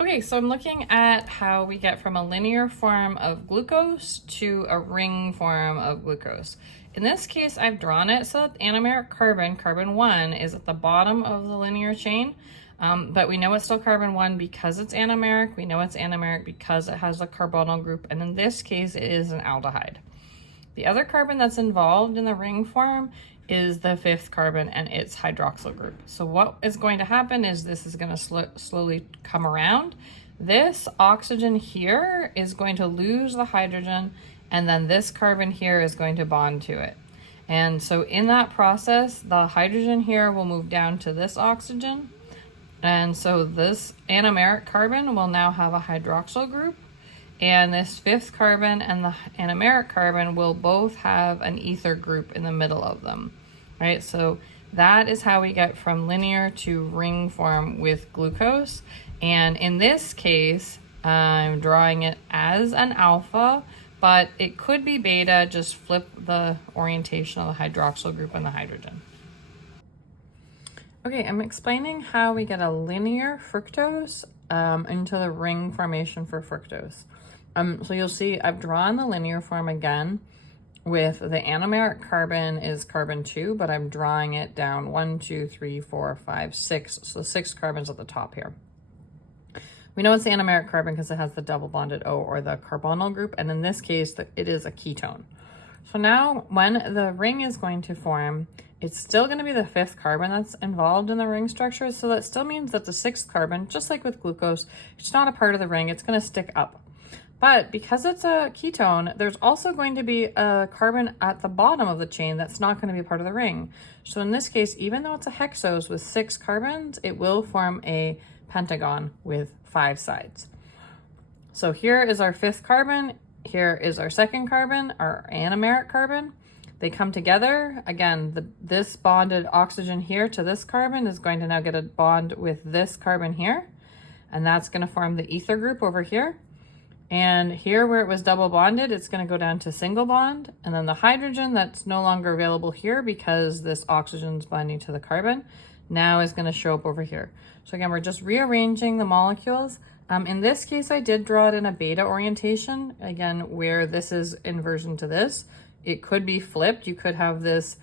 Okay, so I'm looking at how we get from a linear form of glucose to a ring form of glucose. In this case, I've drawn it so that anomeric carbon, carbon 1, is at the bottom of the linear chain, but we know it's still carbon 1 because it's anomeric. We know it's anomeric because it has a carbonyl group, and in this case, it is an aldehyde. The other carbon that's involved in the ring form is the 5th carbon and its hydroxyl group. So what is going to happen is this is going to slowly come around. This oxygen here is going to lose the hydrogen, and then this carbon here is going to bond to it. And so in that process, the hydrogen here will move down to this oxygen. And so this anomeric carbon will now have a hydroxyl group. And this 5th carbon and the anomeric carbon will both have an ether group in the middle of them, right? So that is how we get from linear to ring form with glucose. And in this case, I'm drawing it as an alpha, but it could be beta, just flip the orientation of the hydroxyl group and the hydrogen. Okay, I'm explaining how we get a linear fructose into the ring formation for fructose. So you'll see I've drawn the linear form again with the anomeric carbon is carbon 2, but I'm drawing it down 1, 2, 3, 4, 5, 6. So 6 carbons at the top here. We know it's the anomeric carbon because it has the double bonded O or the carbonyl group, and in this case, it is a ketone. So now when the ring is going to form, it's still going to be the 5th carbon that's involved in the ring structure. So that still means that the 6th carbon, just like with glucose, it's not a part of the ring. It's going to stick up. But because it's a ketone, there's also going to be a carbon at the bottom of the chain that's not going to be part of the ring. So in this case, even though it's a hexose with 6 carbons, it will form a pentagon with 5 sides. So here is our 5th carbon. Here is our 2nd carbon, our anomeric carbon. They come together. Again, this bonded oxygen here to this carbon is going to now get a bond with this carbon here. And that's going to form the ether group over here. And here where it was double bonded, it's going to go down to single bond. And then the hydrogen that's no longer available here because this oxygen's binding to the carbon now is going to show up over here. So again, we're just rearranging the molecules. In this case, I did draw it in a beta orientation. Again, where this is inversion to this. It could be flipped. You could have this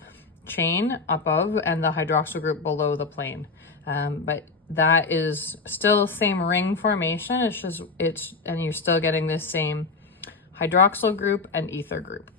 chain above and the hydroxyl group below the plane. But that is still same ring formation. And you're still getting this same hydroxyl group and ether group.